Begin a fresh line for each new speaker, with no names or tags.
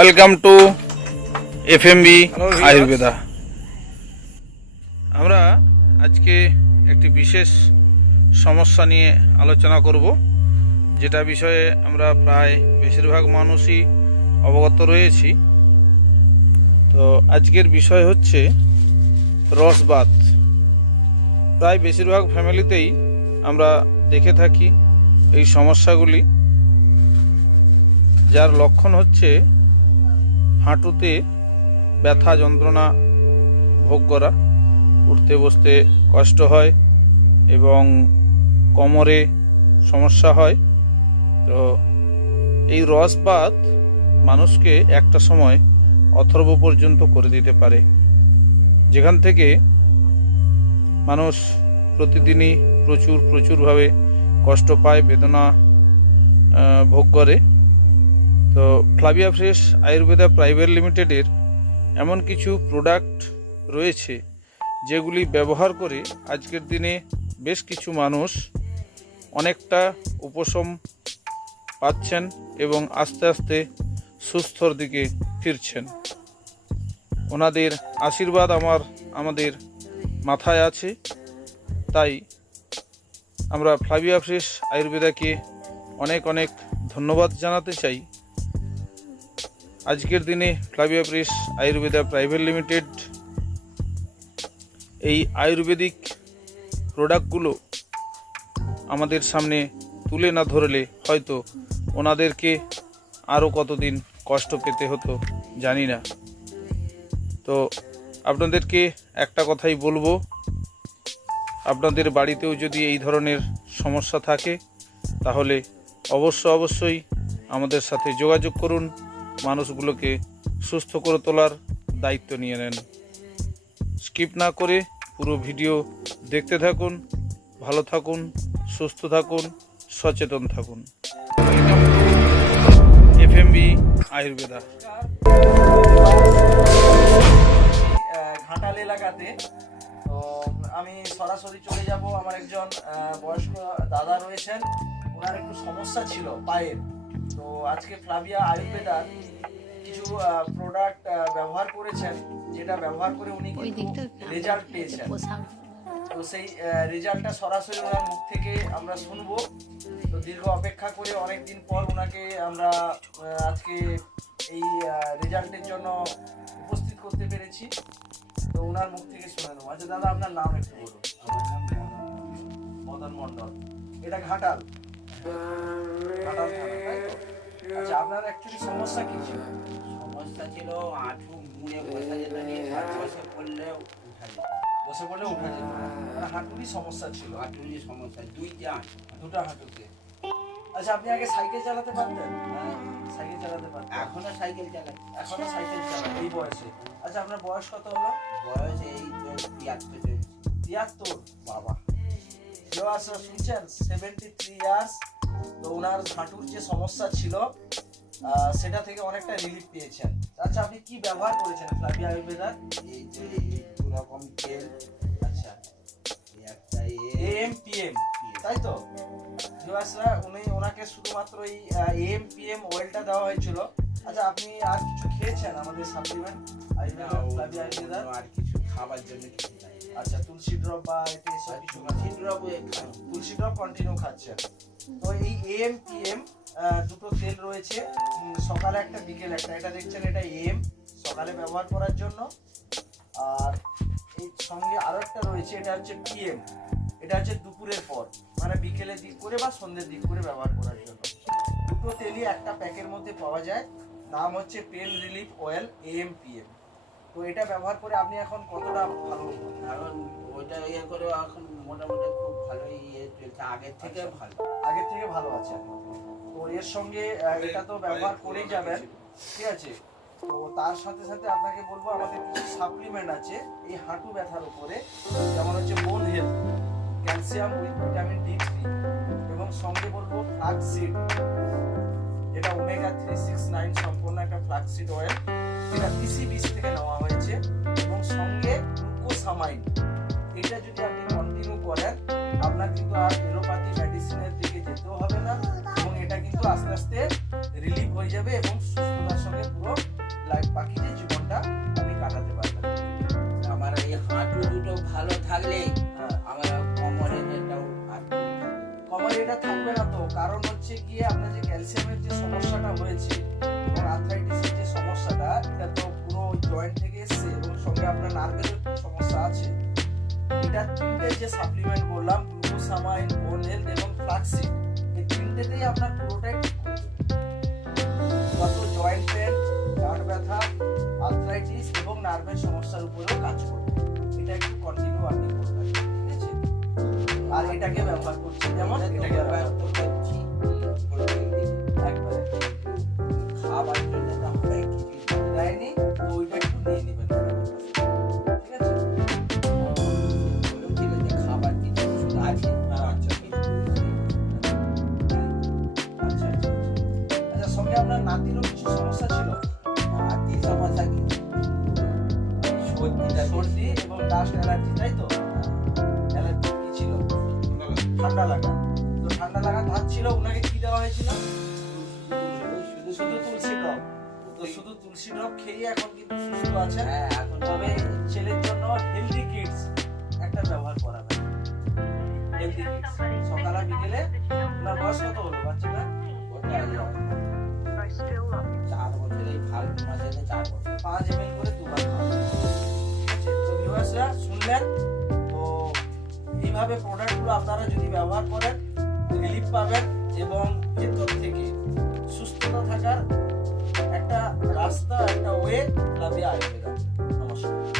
Welcome to F M B Ayurveda আমরা আজকে একটি বিশেষ সমস্যা নিয়ে আলোচনা করব যেটা বিষয়ে আমরা প্রায় বেশিরভাগ মানুষই অবগত রয়েছি। তো আজকের বিষয় হচ্ছে রসবাত। প্রায় বেশিরভাগ ফ্যামিলিতেই আমরা দেখে থাকি এই সমস্যাগুলি যার লক্ষণ হচ্ছে হাঁটুতে ব্যথা যন্ত্রণা ভোগ করা, উঠতে বসতে কষ্ট হয় এবং কোমরে সমস্যা হয়। তো এই রসবাত মানুষকে একটা সময় অথর্ব পর্যন্ত করে দিতে পারে। যেখান থেকে মানুষ প্রতিদিনই প্রচুর, প্রচুরভাবে কষ্ট পায়, বেদনা ভোগ করে। তো ফ্লাভিয়া ফ্রেশ আয়ুর্বেদা প্রাইভেট লিমিটেডের এমন কিছু প্রোডাক্ট রয়েছে যেগুলি ব্যবহার করে আজকের দিনে বেশ কিছু মানুষ অনেকটা উপশম পাচ্ছেন এবং আস্তে আস্তে সুস্থর দিকে ফিরছেন। ওনাদের আশীর্বাদ আমার, আমাদের মাথায় আছে। তাই আমরা ফ্লাভিয়া ফ্রেশ আয়ুর্বেদাকে অনেক অনেক ধন্যবাদ জানাতে চাই। আজকের দিনে Flavia press Ayurveda private limited এই আয়ুর্বেদিক প্রোডাক্টগুলো আমাদের সামনে তুলে না ধরলে হয়তো ওনাদেরকে আরও কতদিন কষ্ট পেতে হতো জানি না। তো আপনাদেরকে একটা কথাই বলব, আপনাদের বাড়িতেও যদি এই ধরনের সমস্যা থাকে, তাহলে অবশ্য অবশ্যই আমাদের সাথে যোগাযোগ করুন। মানুষগুলোকে সুস্থ করে তোলার দায়িত্ব নিয়ে নেন। স্কিপ না করে পুরো ভিডিও দেখতে থাকুন, ভালো থাকুন, সুস্থ থাকুন, সচেতন থাকুন। F M B Ayurveda.
Ghatal এলাকাতে, তো আমি সরাসরি চলে যাব। আমার একজন বয়স্ক দাদা রয়েছেন। ওনার একটু সমস্যা ছিল পায়ের। তো আজকে ফ্লাভিয়া আয়ুর্বেদার কিছু প্রোডাক্ট ব্যবহার করেছেন যেটা ব্যবহার করে উনি কিন্তু রেজাল্ট পেয়েছেন। তো সেই রেজাল্টটা সরাসরি ওনার মুখ থেকে আমরা শুনব। তো দীর্ঘ অপেক্ষা করে অনেক দিন পর ওনাকে আমরা আজকে এই রেজাল্টের জন্য উপস্থিত করতে পেরেছি। তো ওনার মুখ থেকে শুনে নেব। আচ্ছা দাদা আপনার নাম একটু বলুন। মদন মন্ডল এটা ঘাটাল ঘাটাল থানা, তাই তো? আচ্ছা আপনার অ্যাকচুয়ালি সমস্যা কি ছিল?
সমস্যা ছিল আঁঠু মুড়ে বসা যেত নিয়ে হাত বসে পড়লে উঠা যেত
বসে পড়লে উঠে যেত মানে হাঁটুরই সমস্যা ছিল
হাঁটুরি সমস্যা দুই যে আঁঠু
দুটো হাঁটুতে। আচ্ছা আপনি আগে সাইকেল চালাতে পারতেন? হ্যাঁ। সাইকেল চালাতে পারতেন?
এখনও সাইকেল চালাই।
এখনও সাইকেল চালান এই বয়সে। আচ্ছা আপনার বয়স কত হলো?
বয়স এই তিয়াত্তর
তিয়াত্তর? বাবা। শুনছেন? সেভেন্টি থ্রি ইয়ার্স তো ওনার হাঁটুর যে সমস্যা ছিল সেটা থেকে অনেকটা রিলিফ পেয়েছেন। আচ্ছা আপনি কি ব্যবহার করেছেন ফ্লাভি আয়ুর্বেদার?
এই যে রকম তেল
আচ্ছা
একটা
এএম পিএম তাই তো? ভিউয়ার্সরা উনি ওনাকে শুধুমাত্র এই এএম পিএম অয়েলটা দেওয়া হয়েছিল। আচ্ছা আপনি আর কিছু খেয়েছেন আমাদের সাপ্লিমেন্ট ফ্লাভি আয়ুর্বেদার?
আর কিছু খাবার জন্য
আচ্ছা তুলসী ড্রপ বা এতে সব কিছু
খাই।
তুলসী ড্রপ কন্টিনিউ খাচ্ছেন। তো এই এএম পিএম দুটো তেল রয়েছে। সকালে একটা বিকেলে একটা। এটা দেখছেন এটা এএম সকালে ব্যবহার করার জন্য। আর এর সঙ্গে আরও একটা রয়েছে এটা হচ্ছে পিএম এটা হচ্ছে দুপুরের পর মানে বিকেলের দিক করে বা সন্ধ্যের দিক করে ব্যবহার করার জন্য। দুটো তেলই একটা প্যাকের মধ্যে পাওয়া যায়। নাম হচ্ছে pain relief oil AM PM তো এটা ব্যবহার করে আপনি এখন কতটা ভালো
কারণ ওইটা ইয়ে করে এখন মোটামুটি খুব ভালোই ইয়ে চলছে। আগের থেকে ভালো।
আগের থেকে ভালো আছে। তো এর সঙ্গে এটা তো ব্যবহার করেই যাবেন ঠিক আছে? তো তার সাথে সাথে আপনাকে বলব আমাদের কিছু সাপ্লিমেন্ট আছে এই হাঁটু ব্যথার উপরে যেমন হচ্ছে bone health calcium with vitamin D three এবং সঙ্গে বলব ফ্লাক্সিড যেটা ওমেগা থ্রি সিক্স নাইন সম্পূর্ণ একটা ফ্লাক্সিড অয়েল যেটা পিসি বীজ থেকে নেওয়া হয়েছে এবং সঙ্গে গ্লুকোসামাইন এটা যদি আপনি কন্টিনিউ করেন আপনার কিন্তু আর ক্যালসিয়ামের যে সমস্যাটা হয়েছে এবং আর্থ্রাইটিসের যে সমস্যাটা এটা তো পুরো জয়েন্ট থেকে এসছে এবং সঙ্গে আপনার নার্ভেরও সমস্যা আছে। এটা তিনটে যে সাপ্লিমেন্ট বললাম গ্লুকোসামাইন বোন হেলথ এবং ফ্লাক্সিড এই তিনটেতেই আপনার পুরোটাই যত জয়েন্ট পেন গাঁট ব্যথা আর্থ্রাইটিস এবং নার্ভের সমস্যার উপরেও কাজ করবে। এটা একটু কন্টিনিউ আপনি করবেন ঠিক আছে? আর এটাকে ব্যবহার করছি যেমন এটাকে ব্যবহার
ব্যবহার
সঙ্গে আপনার নাতিরও কিছু সমস্যা ছিল।
হাতি সমস্যা কিছু সর্দিটা
সর্দি এবং ডাস্ট অ্যালার্জি তাই তো? অ্যালার্জি কি ছিল? ঠান্ডা লাগা। তো ঠান্ডা লাগা ধাত ছিল ওনাকে কি দেওয়া হয়েছিল?
শুধু
শুধু তুলসী ড্রপ তো শুধু তুলসী ড্রপ খেয়ে এখন কিন্তু সুস্থ আছেন
হ্যাঁ এখন
তবে ছেলের জন্য হেলদি কিডস একটা ব্যবহার করাবেন হেলদি কিডস এইভাবে প্রোডাক্টগুলো আপনারা যদি ব্যবহার করেন রিলিফ পাবেন এবং ভেতর থেকে সুস্থতা থাকার একটা রাস্তা, একটা ওয়ে লাভে আসবে নমস্কার।